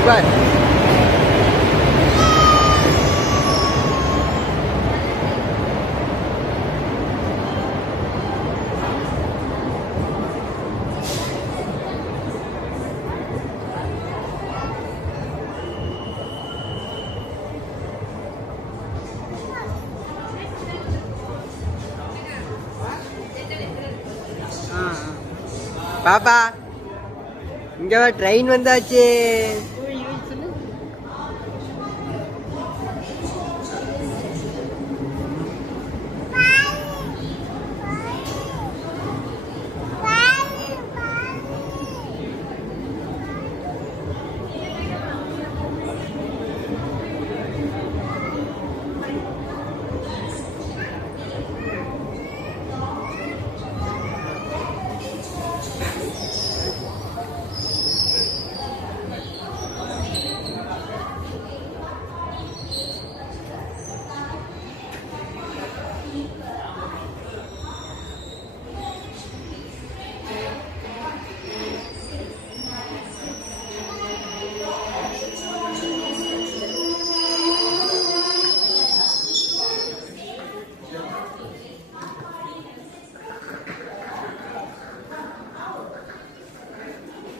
Super. பாப்பா இங்க train வந்தாச்சு.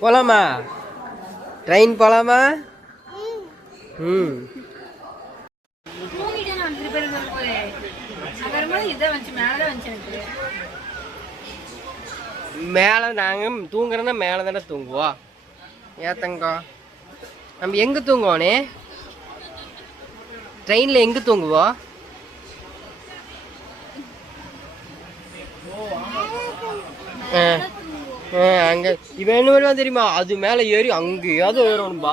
போலாமா? ட்ரெயின் போலாமா? மேலே நாங்கள் தூங்குறோன்னா மேலே தானே தூங்குவோம். ஏன் தங்கம்? நம்ம எங்கே தூங்குவோனே? ட்ரெயினில் எங்கே தூங்குவோம்? அங்கே இவன் என்ன வருவான் தெரியுமா? அது மேலே ஏறி அங்கேயாவது ஏறணும்பா.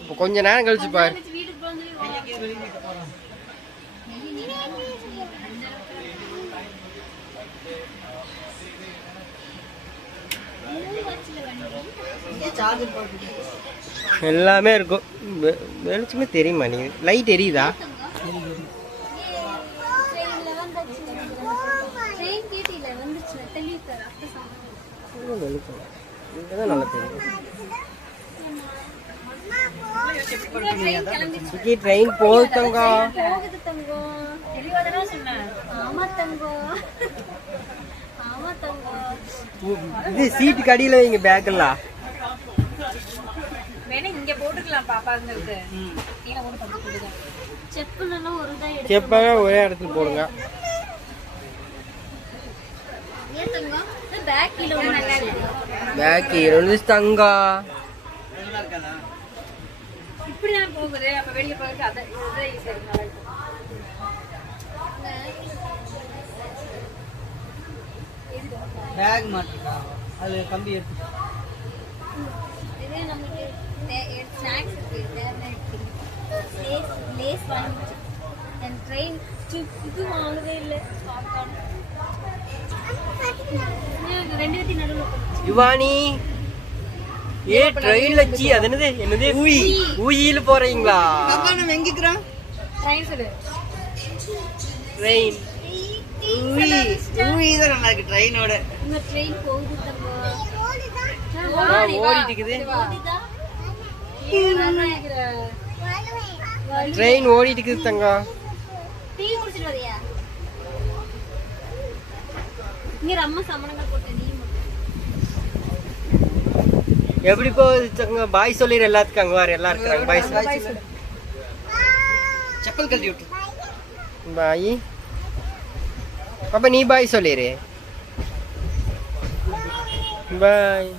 இப்போ கொஞ்ச நேரம் கழிச்சு பாரு. எல்லாமே இருக்கும். வெளிச்சமே தெரியுமா? நீ லைட் எரியுதா? நல்லா தெரியும். ட்ரெயின் போகுது தங்கம். இது சீட்டுக்கு அடியில வைங்க பேக்கெல்லாம். செப்பெல்லாம் ஒரே இடத்துல போடுங்க. பேக் இருந்துச்சு தங்கா. இப்படிதான் போகுது. அப்ப வெளியே போயிட்டு அதை பேக் மாட்டா அது கம்பி எடுத்து இதே நமக்கு ஸ்நாக்ஸ் இருக்கு. லேஸ் வாங்கிச்சு. ட்ரெயின் இது வாங்கவே இல்லை. யுவானி ஏ ட்ரெயின்ல சி அது என்னது ஊயில போறீங்களா? நம்ம எங்கிக்கிறோம்? ட்ரெயின் ஊயி தான் நல்லா இருக்கு. ட்ரெயினோட ட்ரெயின் போகுது ஓடிட்டு இருக்குது. ட்ரெயின் ஓடிட்டு இருக்குது தங்கம். டீ குடிச்சிட்டு வரியா? இங்க அம்மா சமணங்கள் போட்டு டீ எப்படி போகுது தங்க? பாய் சொல்லிடு எல்லாத்துக்கும். அங்க வாரு எல்லாம் இருக்காங்க. பாய் சொல்லு. செப்பல் கழட்டி விட்டு பாய். பாப்பா நீ பாய் சொல்லிரு. பாய்.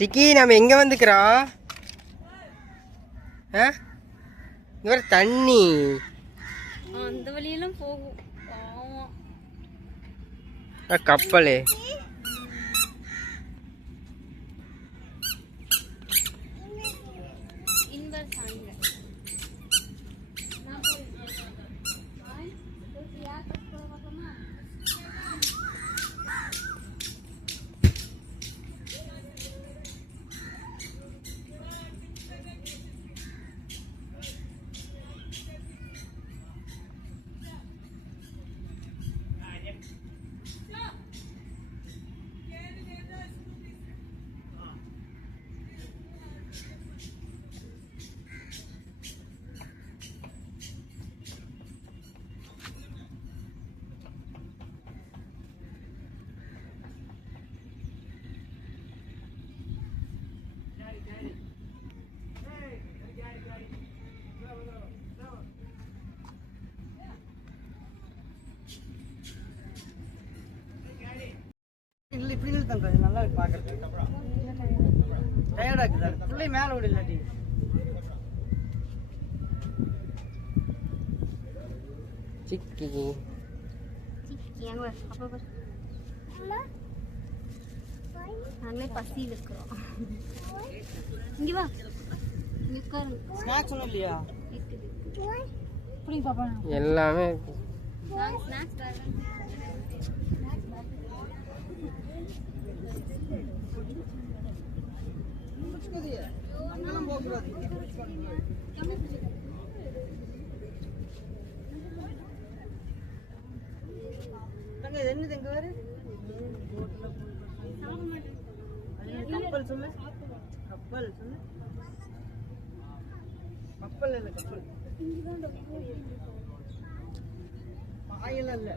சிக்கி நம்ம எங்க வந்துக்கிறோம்? இங்க வர தண்ணி அந்த வழியெல்லாம் போகும். கப்பலே தான் கொஞ்சம் நல்லா இருக்கு பார்க்கறதுக்கு. டயர்டா இருக்குது புள்ளை மேலே விட இல்லாட்டி சிக்கி சிக்கி அங்க வா அப்பா பாரு நாங்களே பசியில் இருக்கிறோம் இங்க வா இங்க உட்காரு ஸ்நாக்ஸ் ஒன்றும் இல்லையா? புரியுங்க பாப்பா எல்லாமே நான் ஸ்நாக்ஸ் தரேன் அங்கெல்லாம் போகக்கூடாது. தங்க இது என்னது எங்க வேறு கப்பல் சொல்லு கப்பல் சொல்லு கப்பல் இல்லை கப்பல் பாயெல்லாம் இல்லை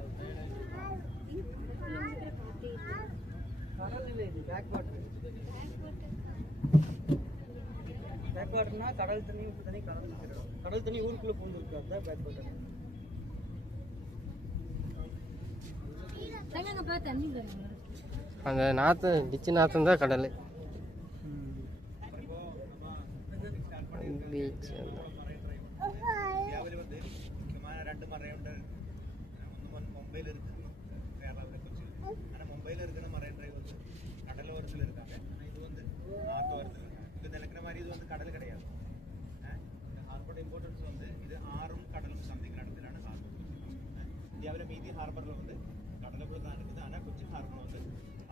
கடல் இல்லை இது பேக் வாட்டர் பேக் வாட்டர்னா கடல் தண்ணி உப்பு தண்ணி கடல் தண்ணி ஊருக்குள்ள பூந்துருக்கு அதுதான் பேக் வாட்டர் தண்ணி அந்த நாற்று டிச்சு நாற்றம் தான் கடல் பீச் രണ്ട് മറയുണ്ട് ഒന്ന് മുംബൈയിൽ ഇരിക്കുന്നു കേരളത്തിലെ കൊച്ചിയിൽ ஆனால் மும்பையில் இருக்கிற மரைன் டிரைவ் வந்து கடல் ஓரத்தில் இருக்காங்க ஆனால் இது வந்து ஆற்று ஓரத்தில் இருக்காங்க இது நினைக்கிற மாதிரி இது வந்து கடல் கிடையாது இந்த ஹார்பரோட இம்பார்ட்டன்ஸ் வந்து இது ஆறும் கடலும் சந்திக்கிற இடத்துலான ஹார்பர் இந்தியாவில் மீதி ஹார்பரில் வந்து கடலுக்குள்ள தான் இருக்குது ஆனால் கொச்சி ஹார்பர் வந்து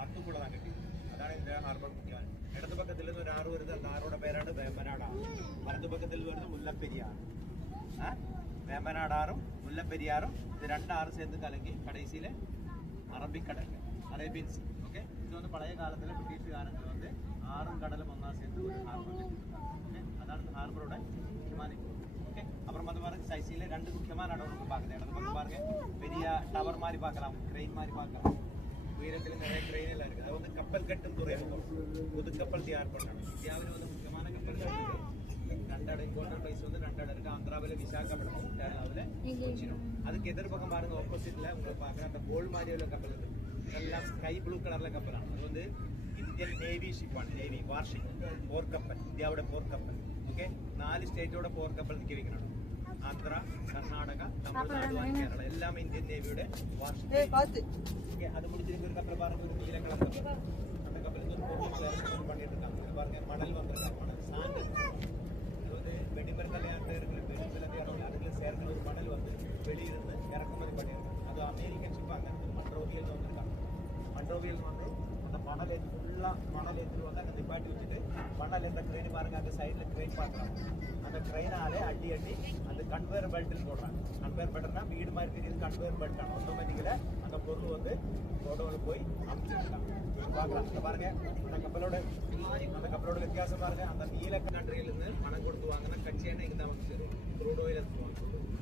அத்துக்குள்ள தான் கட்டிது அതാണ് இந்த ஹார்பர் முக்கியம் இடது பக்கத்தில் இருந்து ஒரு ஆறு வருது அந்த ஆறோட பேராണ് വേമ്പനാട് വലതു പക്കത്തിൽ വരുന്നത് മുല്ലപ്പെരിയാർ വേമ്പനാട് ആറും മുല്ലപ്പെരിയാറും ഇത് രണ്ടാറും சேர்ந்து கலங்கி கடைசியில அரபிக்கடல் அரேபியன் சி ஓகே இது வந்து பழைய காலத்துல பிரிட்டிஷ்காரங்க வந்து ஆறும் கடலும் ஒன்றா சேர்ந்து ஒரு ஹார்பர் கட்டிருக்காங்க அതാണ് இந்த ஹார்பரோட முக்கியமான ஓகே அப்புறம் வந்து பாருங்க சைசில ரெண்டு முக்கியமான இடம் ஒன்று பார்க்குது இடது பக்கம் பாருங்க பெரிய டவர் மாதிரி பார்க்கலாம் கிரெயின் மாதிரி பார்க்கலாம் உயரத்தில் நிறைய கிரெயின் எல்லாம் இருக்குது அது வந்து கப்பல் கட்டும் துறைமுகம் புது கப்பல் தயார் பண்ணணும் இந்தியாவில் வந்து முக்கியமான கப்பல் രണ്ടിടം ഇമ്പോർട്ടന്റ് പ്ലേസ് வந்து ரெண்டிடம் இருக்கு ஆந்திராவில் விசாகப்பட்டினம் கேரளாவில் கொச்சினும் அதுக்கு எதிர்பக்கம் பாருங்க ஆப்போசிட்ல உங்களுக்கு பார்க்குற அந்த கோல்டு மாதிரி உள்ள கப்பல் இருக்கு இதெல்லாம் ஸ்கை ப்ளூ கலர்ல கப்பലാണ് அது வந்து இந்தியன் நேவி ஷிப்பாണ് நேவி வார்ஷிப் போர் கப்பல் இந்தியாவோட போர் கப்பல் ஓகே 4 സ്റ്റേറ്റോட போர் கப்பல் நிக்க வைக்கணும் ஆந்திரா கர்நாடகா தமிழ்நாடு கேரளா எல்லாமே இந்தியன் நேவியோட வார்ஷிப் ஓகே அது முடிஞ்சிருக்கு ஒரு கப்பல் பாருங்க ஒரு நீல கலர் கப்பல் அந்த கப்பலுக்கு ஒரு பொருள் பண்ணிட்டு இருக்காங்க பாருங்க மணல் வந்திருக்காங்க மணல் சாந்து வெடிமருந்தலையாட்டு இருக்கிற வெடிமருந்தையாரோட அதுக்குள்ள சேர்க்கிற ஒரு மணல் வந்து வெளியிருந்து இறக்குமதி பண்ணியிருக்காங்க அது அமெரிக்கன் ஷிப் அங்கே மண்ட்ரோவியல் வந்திருக்காங்க மண்ட்ரோவியல் வந்து அந்த மணல் ஃபுல்லாக மணல் எடுத்துட்டு வந்து அங்கே நிப்பாட்டி வச்சுட்டு மணல் இந்த க்ரெயின் பாருங்க அந்த சைடில் க்ரெயின் பார்க்குறாங்க அந்த க்ரெயினாலே அடி அடி அந்த கன்வேர் பெல்ட்டுன்னு போடுறாங்க கன்வேர் பெல்ட்னா வீடு மாதிரி தெரியுது கன்வேர் பெல்ட் ആണ് ஆட்டோமேட்டிக்கில் அந்த பொருள் வந்து ரோடோவில் போய் அமைச்சிருக்காங்க பார்க்கலாம் இந்த பாருங்க அந்த கப்பலோட வித்தியாசம் பாருங்க அந்த நீல கண்ட்ரியிலிருந்து பணம் கொடுத்து வாங்கினா கட்சி எண்ணெய் இங்கே தான் வந்து சேரும் க்ரூட் ஆயில் எடுத்துவாங்க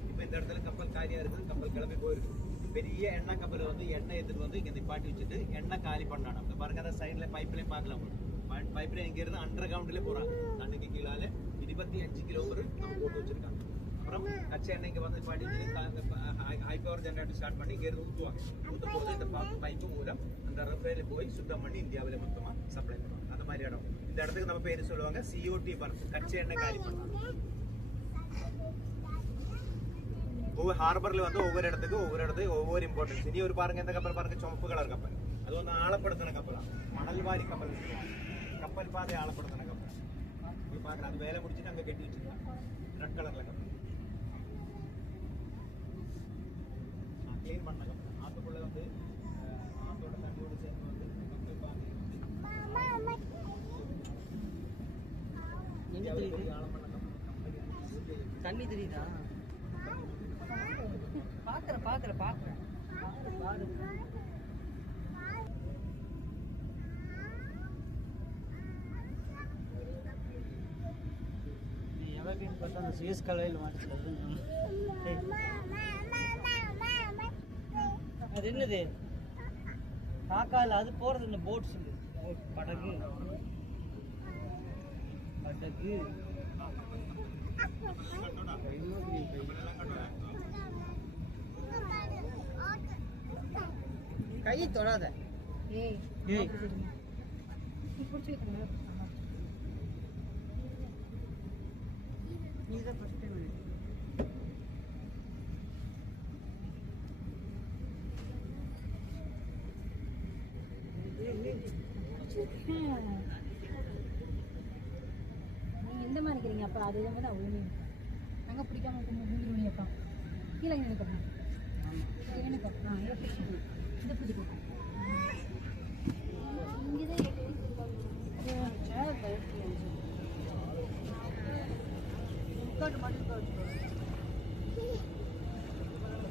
இப்போ இந்த இடத்துல கப்பல் காலியாக இருக்குது கப்பல் கிளம்பி போயிருக்கு பெரிய எண்ணெய் கப்பல் வந்து எண்ணெய் எடுத்துட்டு வந்து இங்கே நிப்பாட்டி வச்சுட்டு எண்ணெய் காலி பண்ணாங்க இந்த பாருங்க அந்த சைடில் பைப்லைன் பார்க்கலாம் பைப்லைன் இங்கேருந்து அண்டர் கிரவுண்ட்லேயே போகிறாங்க தண்ணிக்கு கீழால 25 கிலோமீட்டர் நம்ம போட்டு வச்சிருக்காங்க அப்புறம் கச்சை எண்ணெய் இங்கே வந்து நிப்பாட்டி ஹை பவர் ஜெனரேட்டர் ஸ்டார்ட் பண்ணி இங்கேருந்து ஊற்றுவாங்க ஊற்றும் போது இந்த பைப்பு மூலம் அந்த ரஃபேல போய் சுத்தம் பண்ணி இந்தியாவில் மொத்தமாக சப்ளை பண்ணுவாங்க அந்த மாதிரி இடம் இந்த இடத்துக்கு நம்ம பேர் சொல்லுவாங்க சிஓடி பர்த் கச்சை எண்ணெய் காலி பண்ணுவாங்க ஒவ்வொரு ஹார்பர்ல வந்து ஒவ்வொரு இடத்துக்கு ஒவ்வொரு இம்பார்ட்டன்ஸ் இனி ஒரு பாருங்க இந்த கப்பல் பாருங்க சிவப்பு கலர் கப்பல் அது வந்து ஆழப்படுத்தின கப்பலா மணல் வாரி கப்பல் கப்பல் பாதை ஆழப்படுத்தின கப்பல் ஒரு பாருங்க அது வேலை முடிச்சுட்டு அங்கே கட்டி வச்சிருக்காங்க ரெட் கலர்ல கப்பல் கிளீன் பண்ண கப்பல் ஆத்துக்குள்ள வந்து ஆத்தோட தண்ணியோட சேர்ந்து வந்து ஆழம் பண்ண கப்பல் தண்ணி தெரியுதா பாக்குறேன் நீ எவ்வளவு பார்த்தா அந்த சுயஸ் கலையில் மாட்டி அது என்னது காக்கால அது போறது இந்த போட் சொல்லு படகு கை தொடாத ஏய் ஏய் நீ பிடிச்சிருக்கீங்க நீ தான் ஃபர்ஸ்ட் டைம் நீங்க எந்த மாதிரி நினைக்கிறீங்க அப்ப அது இதை வந்து அவ்வளோ நாங்கள் பிடிக்காம மூணு அப்பா கீழே நினைக்கிறேன் நினைக்கிறேன் இந்த பிடிக்கும்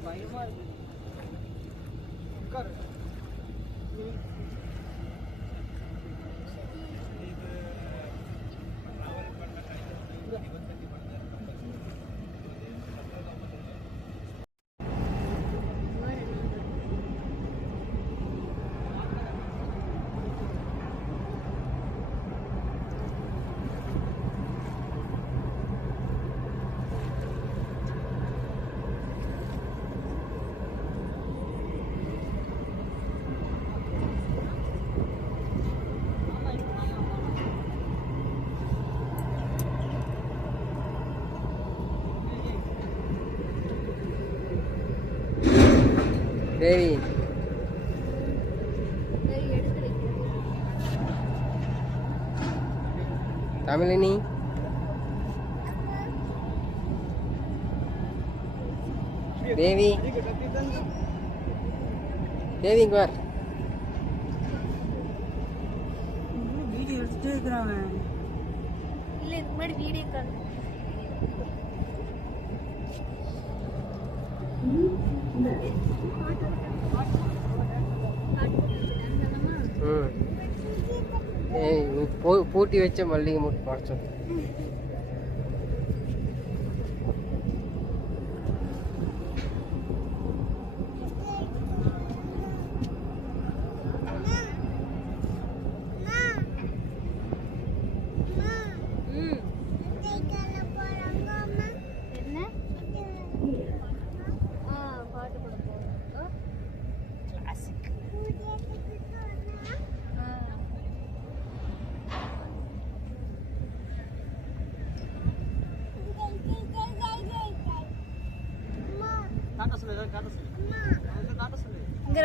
பயமா இருக்கு உட்காரு தேவி தமிழினி தேவி தேவி இங்க வர வீடியோ எடுத்துட்டே இருக்கிறாங்க இல்லை இதுக்கு முன்னாடி வீடியோ கால் பூட்டி வச்ச மல்லிகை மூட்டை படைச்சோம் டாடா சொல்லு டாடா சொல்லு டாடா சொல்லு இங்க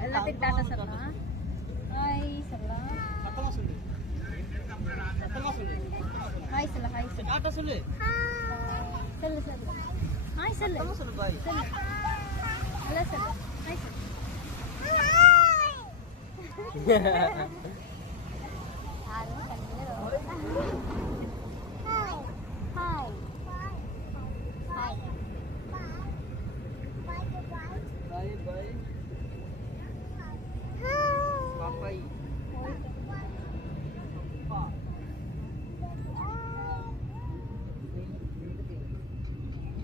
எல்லாத்துக்கும் டாடா சொல்லலாம் ஹாய் சொல்லலாம் சத்தமா சொல்லு சத்தமா சொல்லு ஹாய் சொல்லு ஹாய் சொல்லு டாடா சொல்லு சொல்லு சொல்லு ஹாய் சொல்லு சத்தமா சொல்லு பாய் சொல்லு நல்லா சொல்லு ஹாய் சொல்லு யாரும் கண்டிப்பா ஹாய் ஹாய் பாய் பாய் பாப்பாய்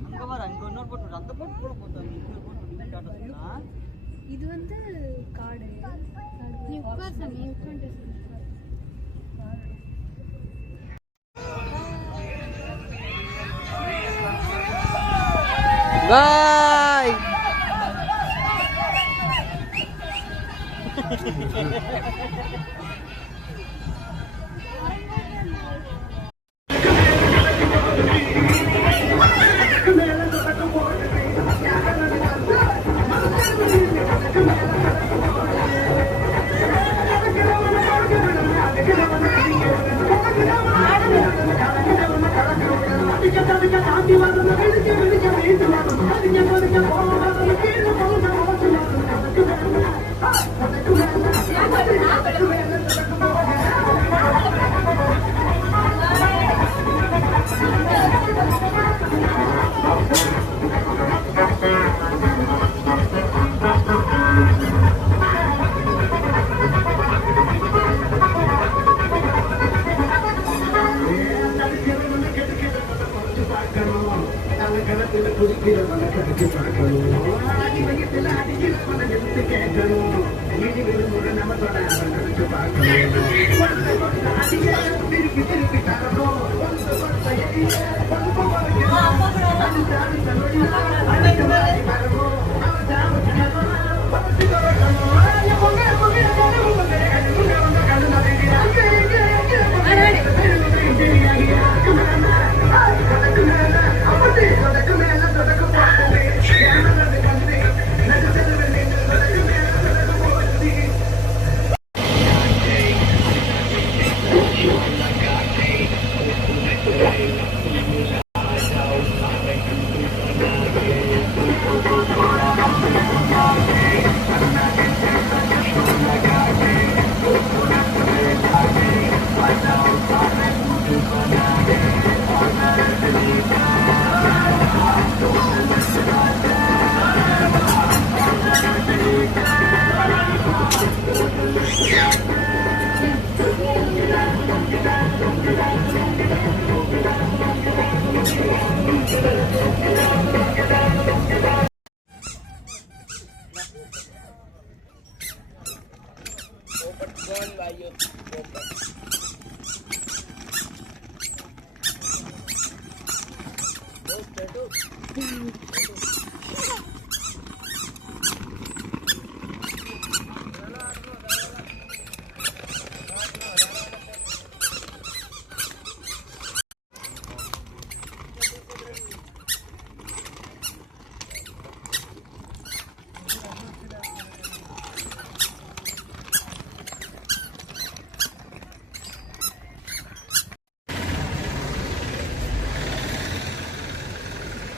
அங்க வர அங்க இன்னொரு போட்டு அந்த போட்டு கூட போட்டாங்க இன்னொரு போட்டு டாடா சொல்லா இது வந்து காடு நீ உட்கார் சாமி உட்காந்து பாய் Come on,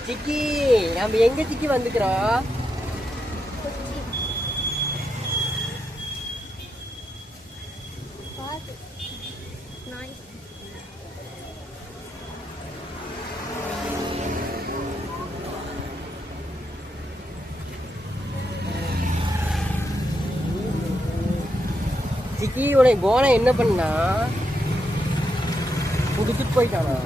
சிக்கி நம்ம எங்க சிக்கி வந்துக்கிறோம்? சிக்கி உடைய கோணம் என்ன பண்ணா? புடிச்சிட்டு போயிட்டானா?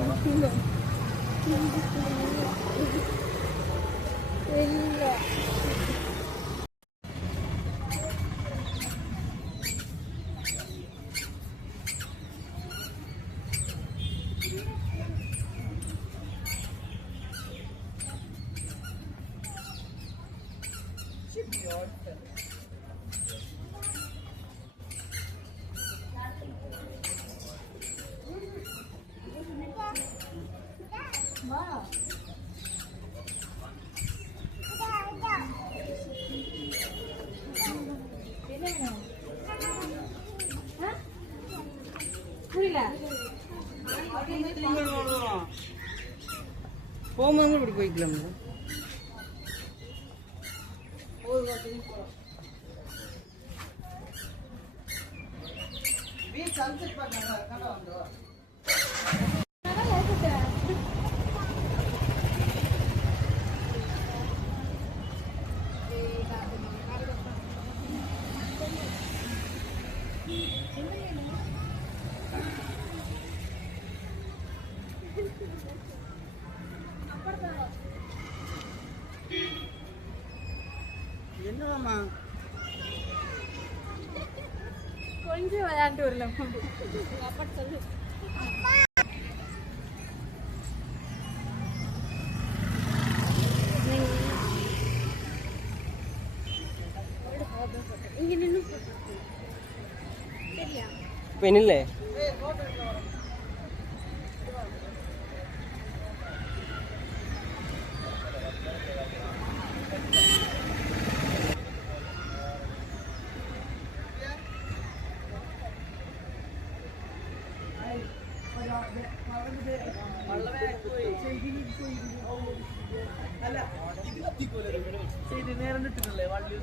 புரியல. போகும்போது இப்படி போய்க்கலாம். என்னம்மா கொஞ்சம் விளையாண்டு வரல அப்பா சொல்லு. இங்க நின்று சரியா இப்போ இல்லை നേർന്നിട്ടില്ലേ വള്ളി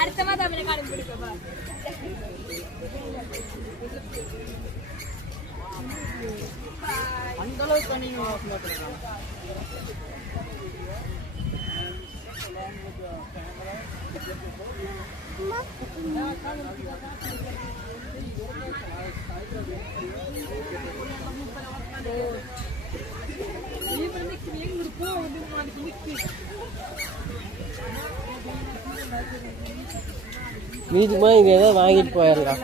அடுத்த மாதம் அவனை காலம் பிடிக்கப்பா. அந்த அளவுக்கு நீங்க மாத்திருக்காங்க. மீதுமா இங்க ஏதாவது வாங்கிட்டு போயிடலாம்.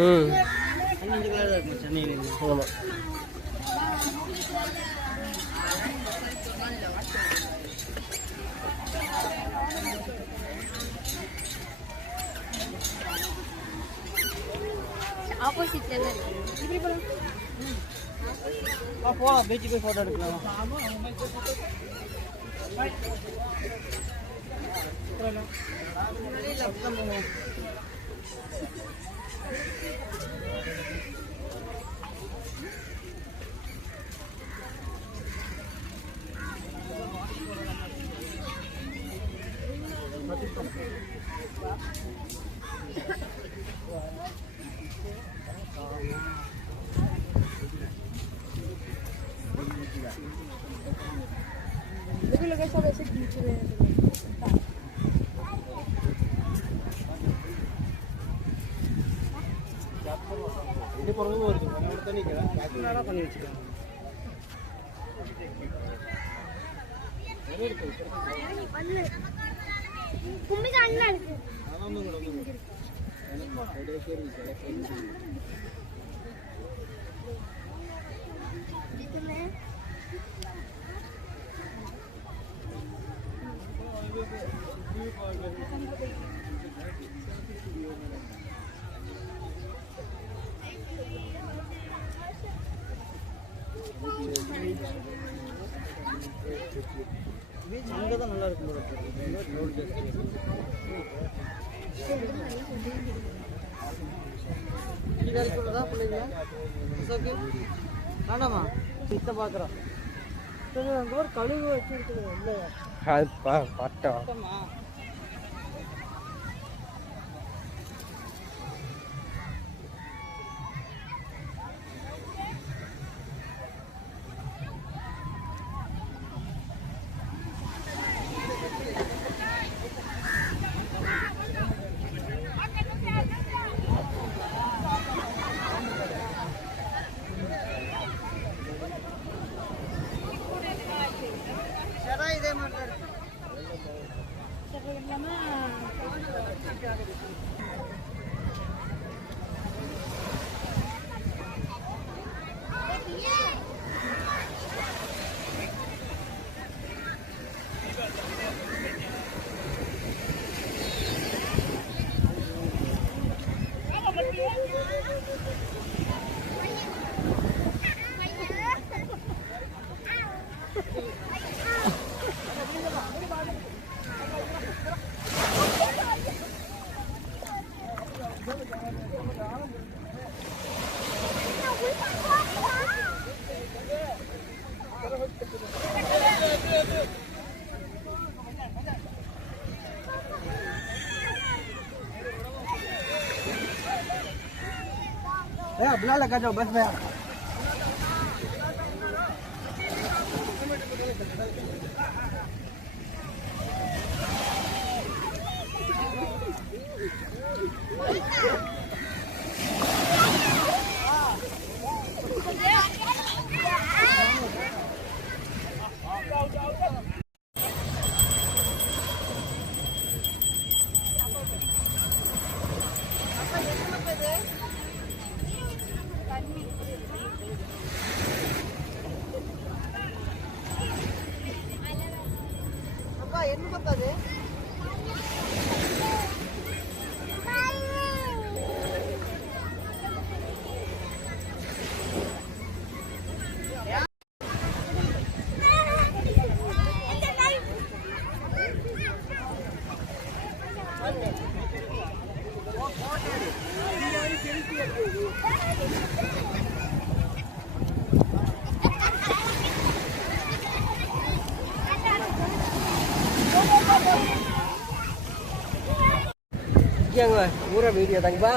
ம் அஞ்சு கலர் இருக்கு சென்னையில். ஆமாம். ஆப்போசிட்ல இப்படி போலாம். போகலாம், பீச்சுக்கு போய் ஃபோட்டோ எடுக்கலாம். இது பிறகு வருது நம்மளோட தண்ணி நேரம் பண்ணி வச்சுக்கலாம். பீச் அங்கே தான் நல்லா இருக்கும் போல இருக்கு. ரோடு ஜாஸ்தி கீழே பிள்ளைங்களா ஓகே வேண்டாமா இத்த பார்க்குறோம். அங்கே ஒரு கழுவு வச்சுருக்குது இல்லையா? அது பட்டம். இதே மாதிரி தான் இருக்கு. बुला लगा जाओ बस में। என்ன பத்தாது Dân rồi, mua ra video tặng ba.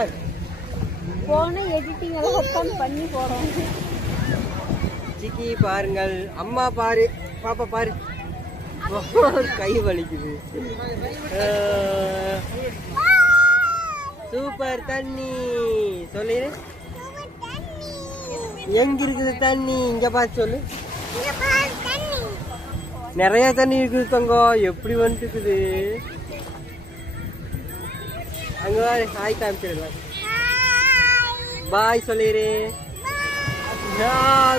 போன எடிட்டிங் எல்லாம் உட்காந்து பண்ணி போடுறோம். சிக்கி பாருங்கள், அம்மா பாரு, பாப்பா பாரு, கை வலிக்குது. சூப்பர் தண்ணி சொல்லிடு. எங்க இருக்குது தண்ணி? இங்க பார்த்து சொல்லு. நிறைய தண்ணி இருக்குது தங்கம். எப்படி வந்துட்டுக்குது? அங்க ஹாய் காமிச்சிருக்கேன். பாய் சொல்லிடு.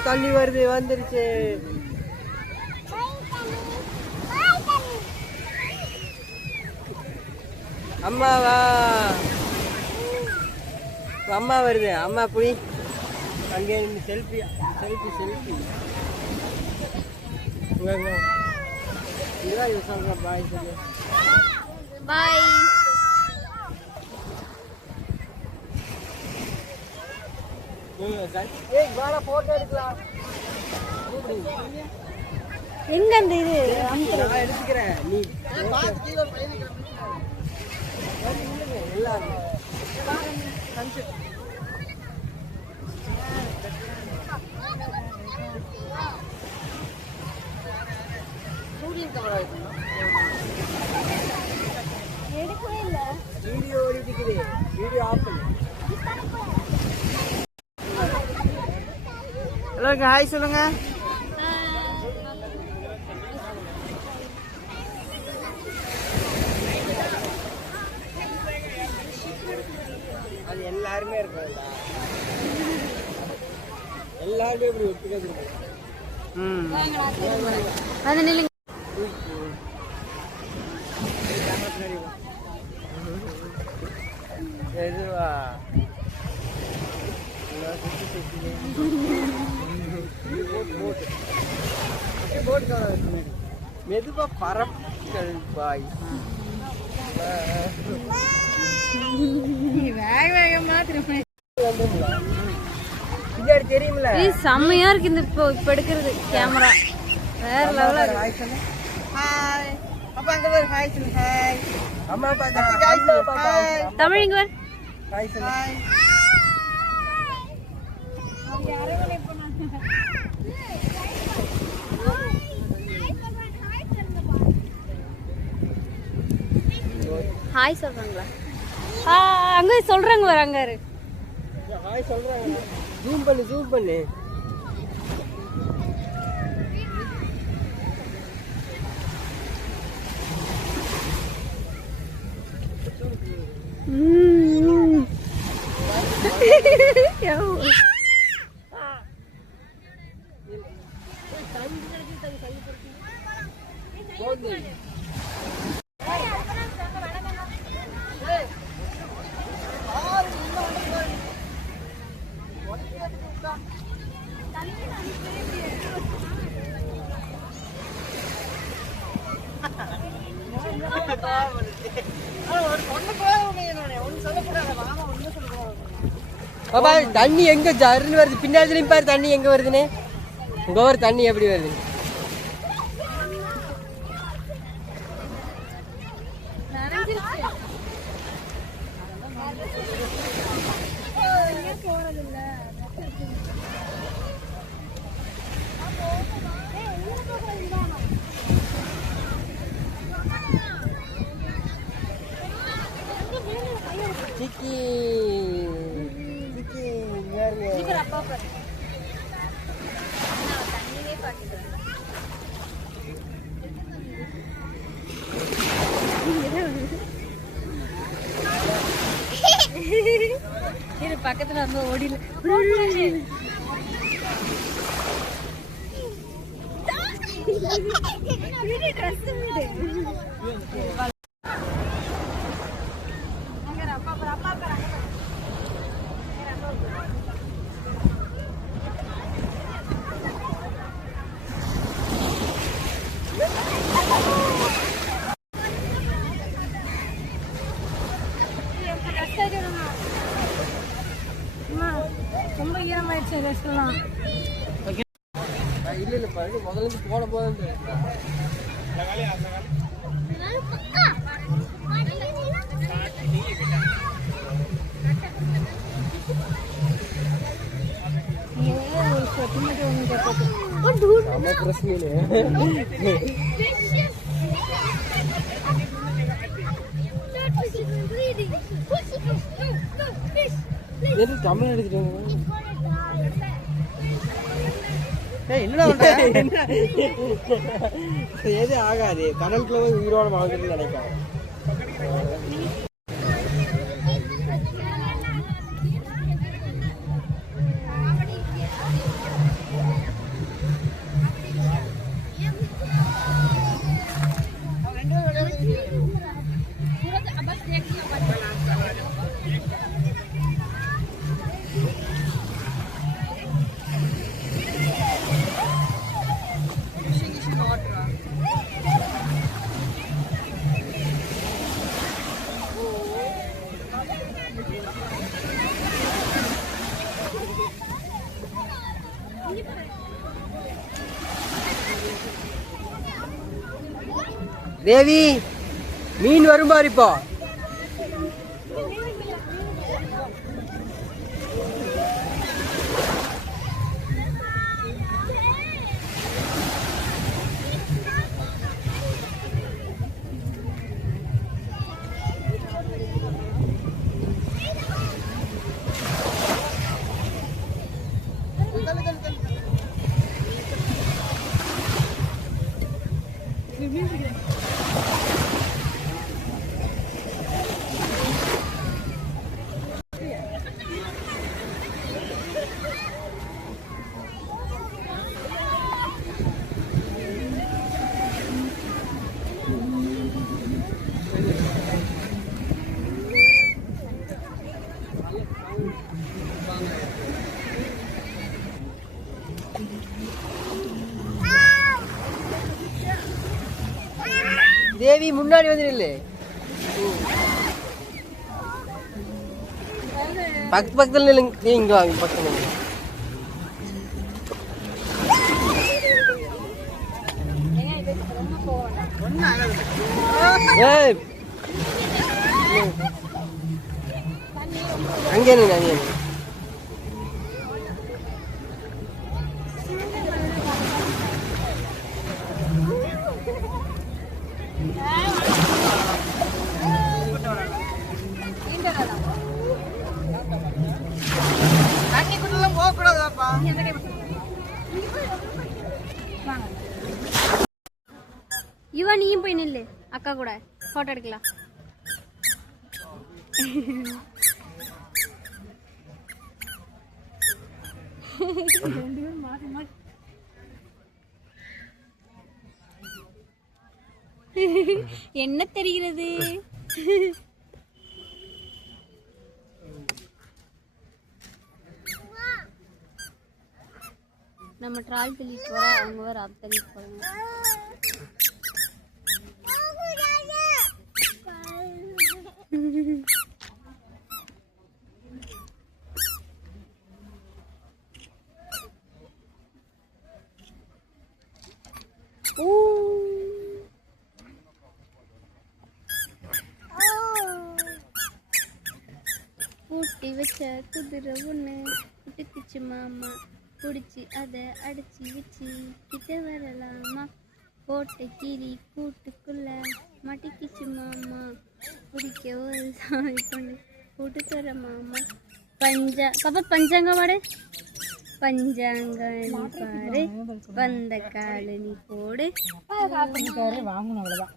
தண்ணி வருது, வந்துருச்சு. அம்மாவா? அம்மா வருது. அம்மா புடி. அங்கே செல்ஃபி செல்ஃபி செல்ஃபி. சொல்றேன் பாய் சொல்லு. பாய். போட்டோ எடுக்கலாம். எங்க அந்த இது நான் எடுத்துக்கிறேன். நீ எல்லாம் எடுக்கவே இல்ல. வீடியோ ஓடிட்டு. வீடியோ ஆஃப் பண்ணு. ஹலோ, ஹாய் சொல்லுங்க. அது எல்லாருமே இருக்காங்க. எல்லாருமே இப்படி ஒட்டுக்காது. அது நில்லுங்க. எதுவா மெதுவா பரப்புகள் பாய். வேக வேகமா திரும்ப பின்னாடி தெரியுமில்ல? செம்மையா இருக்கு இந்த இப்ப எடுக்கிறது கேமரா. வேற லெவலா இருக்கு. ஹாய் சொல்லு. ஹாய் அப்பா, அங்க பாரு. ஹாய் சொல்லு. ஹாய் அம்மா பாத்தா தமிழ் இங்க வர. ஹாய் சொல்லு. ஹாய். ஹாய் சொல்றாங்களா? அங்க சொல்றாங்க வராங்க. ஹாய் சொல்றாங்க. ஜூம் பண்ணு, ஜூம் பண்ணு. பாப்பா, தண்ணி எங்க ஜருன்னு வருது? பின்னாடி பாரு தண்ணி எங்க வருதுன்னு. உங்க ஒரு தண்ணி எப்படி வருது? சிக்கி சிக்கி இது பக்கத்துல வந்து ஓடில. ரொம்ப ஈரமாயிடுச்சு ரெஸ்ட்லாம். இல்ல இல்ல பாரு, முதல்ல இருந்து போன போது வேலை நம்ம பிரஸ் மீன் எது தமிழ் எடுத்துட்டு என்னடா எது ஆகாது கடலுக்குள்ள போய் உயிரோட வாழ்க்கை நினைக்காது. தேவி மீன் வரும் பாரு இப்போ. தேவி முன்னாடி வந்து நில்லு. பக்கத்துல நில்லுங்க. இங்க வாங்க பக்கத்துல நில்லு. ஏய் அங்கே நில்லு அங்கே நில்லு. இவன் நீயும் போய் நில்லு அக்கா கூட போட்டோ எடுக்கலாம். என்ன தெரிகிறது? நம்ம ட்ரால் தள்ளிட்டு போறோம், அவங்க வேற அது தள்ளிட்டு போறாங்க. பூட்டி வச்ச குதிரை ஒண்ணு குட்டிக்குச்சு மாமா, பிடிச்சி அதை அடிச்சு வச்சு கிட்ட வரலாமா, போட்ட கீரி கூட்டுக்குள்ள மட்டிக்குச்சு மாமா, பிடிக்க ஒரு சாமி கொண்டு கூட்டு தர மாமா. பாப்பா பஞ்சாங்க பாடு. பஞ்சாங்க பாரு வந்த காலு நீ போடு. வாங்கணும் அவ்வளவுதான்.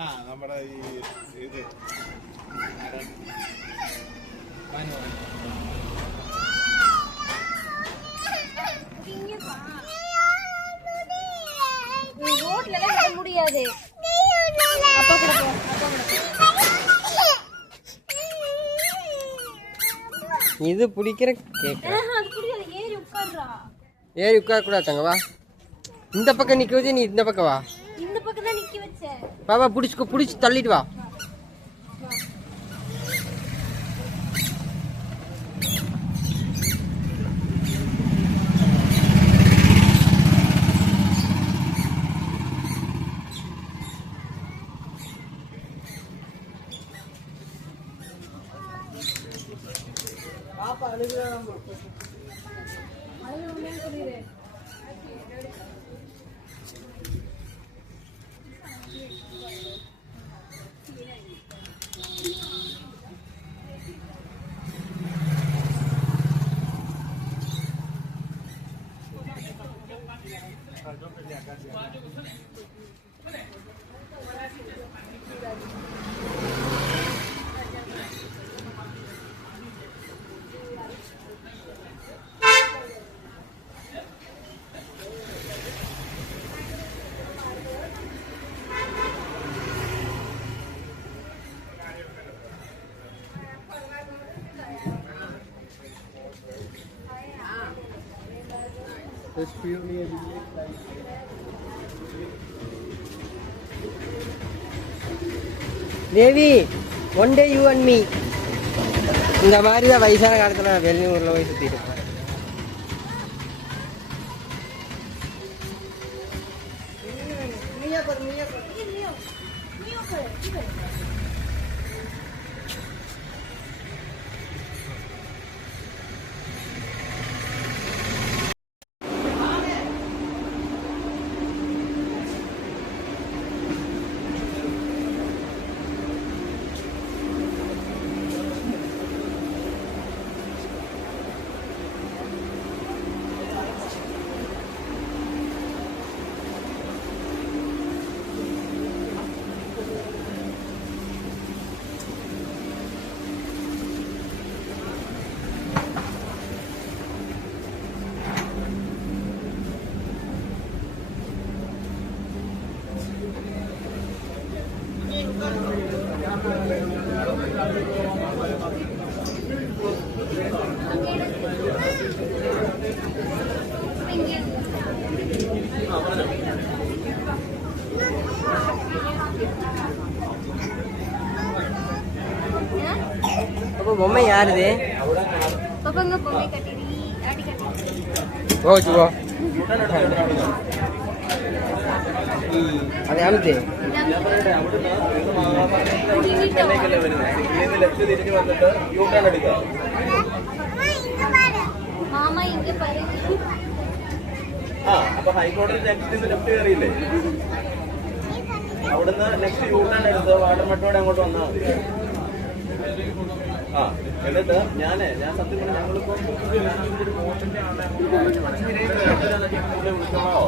ആ നമ്മുടെ ഈ ഇത് ரோட்ல எல்லாம் விட முடியாது. அப்பா கூட போ, அப்பா கூட போ. இது பிடிக்கிற கேட்க அது புரியாது. ஏறி உட்கார்றா. ஏறி உட்கார கூடாது தங்கவா. இந்த பக்கம் நிக்க வச்சு நீ இந்த பக்கம் வா. இந்த பக்கம் தான் நிக்க வச்சேன். பாபா புடிச்சுக்கோ, புடிச்சு தள்ளிட்டு வா. பாப்பா அழுகுறாங்க. Devi, one day you and me. இந்த மாதிரி தான் வயசான காலத்தில் நான் வெளியூரில் போய் சுற்றிட்டு இருப்பேன். அப்போ பொம்மை யாருது? பாப்பாங்க பொம்மை கட்டிடி ஆடி கட்டி. ஓ சுவோ. அது அமுத்து. மாமா இங்க பாரு. ആ അപ്പൊ ഹൈക്കോടതി നെക്സ്റ്റ് ലെഫ്റ്റ് കയറിയില്ലേ, അവിടുന്ന് നെക്സ്റ്റ് യൂട്ടേൺ എടുത്ത് വാട്ടർമട്ടോടെ അങ്ങോട്ട് വന്നാൽ മതി. ആ എന്നിട്ട് ഞാൻ സത്യം പറഞ്ഞാൽ ഞങ്ങളിപ്പോ വിളിക്കണോ?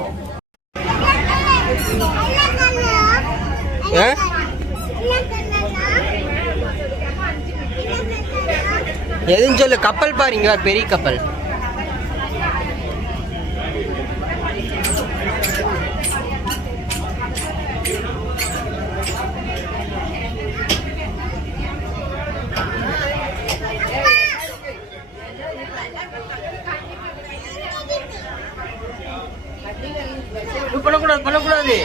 எதுன்னு சொல்லு. கப்பல் பாருங்க, பெரிய கப்பல். பண்ணக்கூடாது பண்ணக்கூடாது.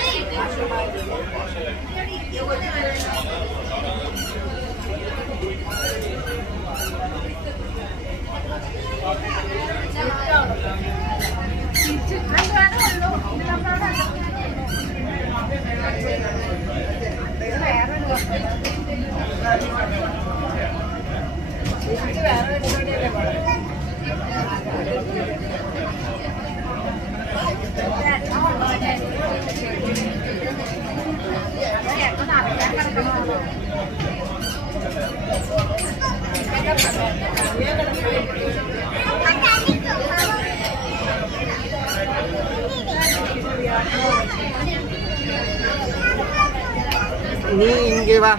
நீ இங்கே வா.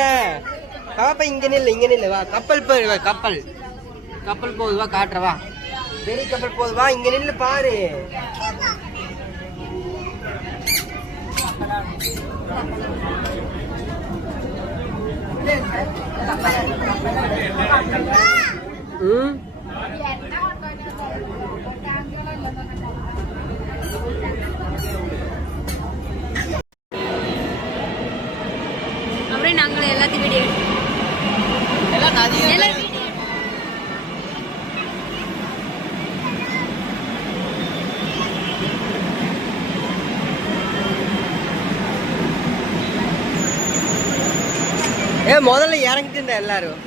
ஏன் பாப்பா இங்க நில்லு வா. கப்பல் போய் வா. கப்பல் போகுது வா, காட்டுறவா. பெரிய கப்பல் போகுது வா, இங்க நில்லு பாரு. அப்புறம் நாங்கள் எல்லாத்தையும் வீடியோ எல்லாம் நதிகள் முதல்ல இறங்கிட்டு இருந்த எல்லாரும்.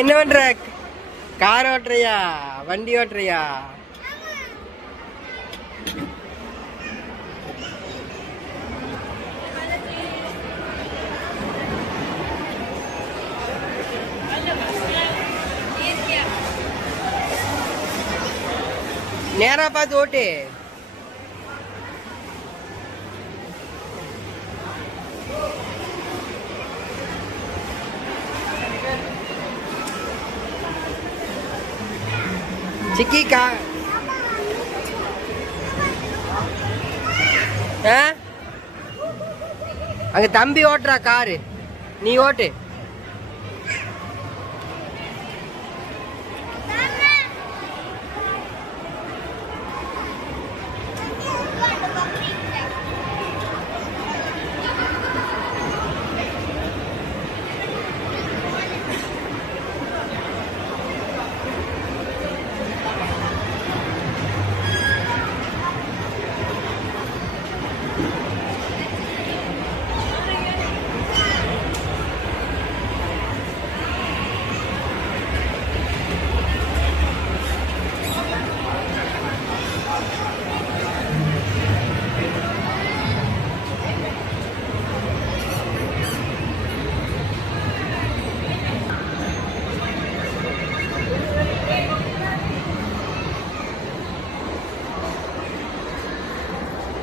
என்ன பண்ற? கார் ஓட்டுறியா, வண்டி ஓட்டுறியா? நேரா பார்த்து ஓட்டு. சிக்கிக்கா அங்க தம்பி ஓட்டுறா காரு, நீ ஓட்டு.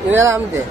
இதெல்லாம் வந்து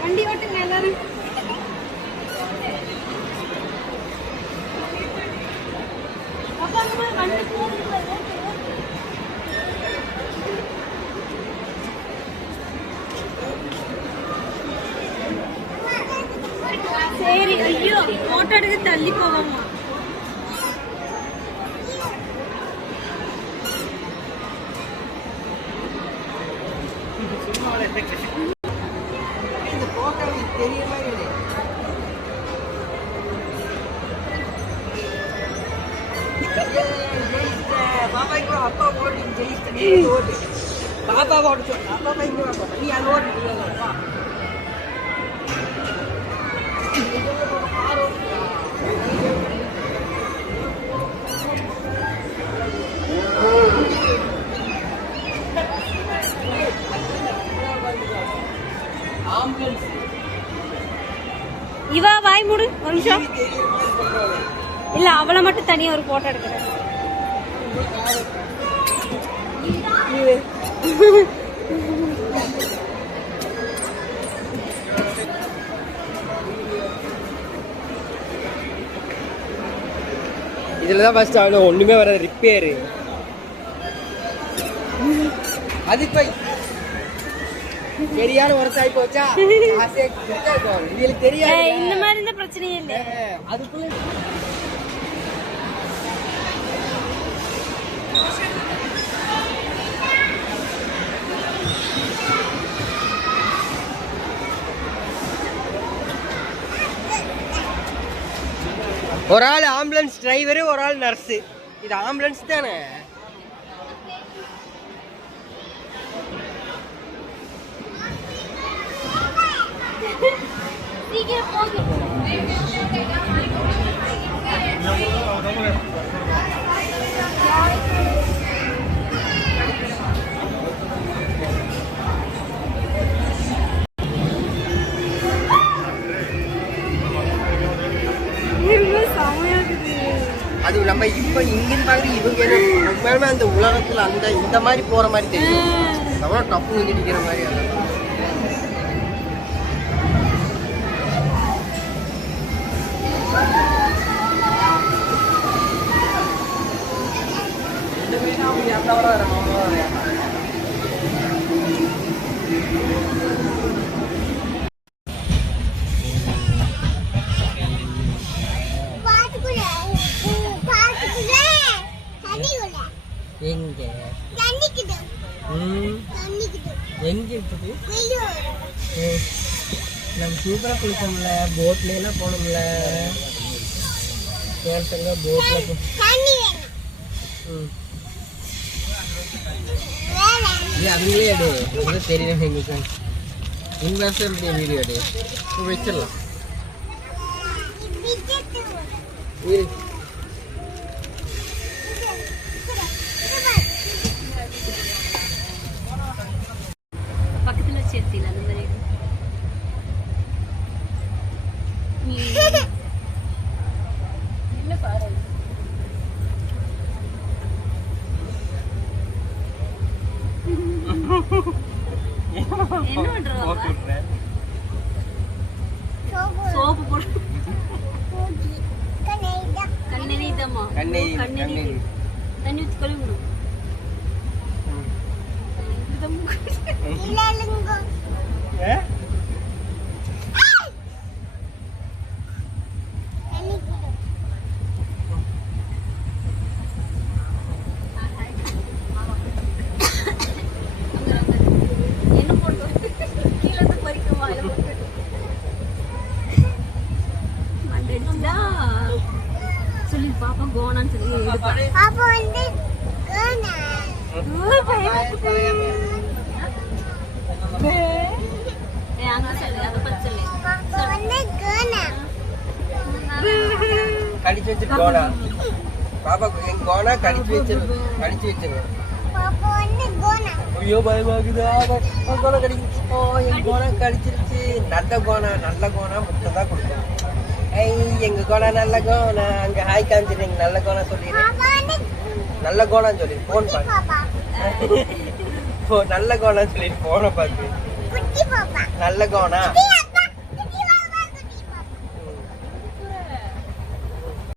வண்டி ஓட்டுங்க எல்லாரும். அப்பா அந்த மாதிரி வண்டி போகுது. சரி, ஐயோ போட்டோ எடுக்க தள்ளி போவாமா. இந்த போட்டோ தெரிய மாதிரி இல்லை. பாப்பா அப்பா ஓடி ஜெயிச்சு ஓட்டு. பாப்பா ஓட்டு, அப்பா இங்க வாப்பா, நீ அங்க ஓட்டு. Oh இவ வாய் மூடு ஒரு நிமிஷம். இல்ல அவளை மட்டும் தனியா ஒரு போட்டோ எடுக்கிறேன். இதுலதான் ஃபர்ஸ்ட் ஆகணும், ஒண்ணுமே வராது, ரிப்பேரு. அதுக்கு சரியான உரத்தாய் போச்சா, இதுல தெரியாது. இந்த மாதிரி இந்த பிரச்சனையே இல்ல. அதுக்குள்ள ஒரு ஆள் ஆம்புலன்ஸ் டிரைவரு, ஒரு ஆள் நர்ஸு. இது ஆம்புலன்ஸ் தானே? அது நம்ம இப்ப இங்கிருந்து பாக்குறது இவங்க உண்மையுமே அந்த உலகத்துல அந்த இந்த மாதிரி போற மாதிரி தெரியும். அவ்வளோ டப்பு நிற்கிற மாதிரி. எங்க எங்க இருக்குது? நம்ம சூப்பரா குளிச்சோம்ல, போட்ல எல்லாம் போனோம்ல, போட்ல அவங்களே எடு தெரியும். எங்களுக்கு இன்வெஸ்டர் வீடியோ எடு வச்சிடலாம். பக்கத்துல சேர்த்தில அந்த மாதிரி என்ன பாரு. என்ன பண்ற? சோப்பு போடு. கண்ணெறிதமா கண்ணெறி தண்ணி ஊத்தி கழுவணும். சொல்லி பாப்பா கோனான்னு சொல்லி கடிச்சு வச்சிரு கோனா. பாப்பா என் கோனா கடிச்சு வச்சிரு. ஐயோ பயமாகுது. கோனா கடிச்சு. ஓ என் கோனா கடிச்சிருச்சு. நல்ல கோனா முட்டை தான் கொடுக்கும். எங்க கோனா நல்ல கோனா. அங்க ஹாய் காமிச்சிருங்க. நல்ல கோனா சொல்லிடுறேன். நல்ல கோனான்னு சொல்லி போன் பார்த்து நல்ல கோனான்னு சொல்லிட்டு போன பார்த்து நல்ல கோனா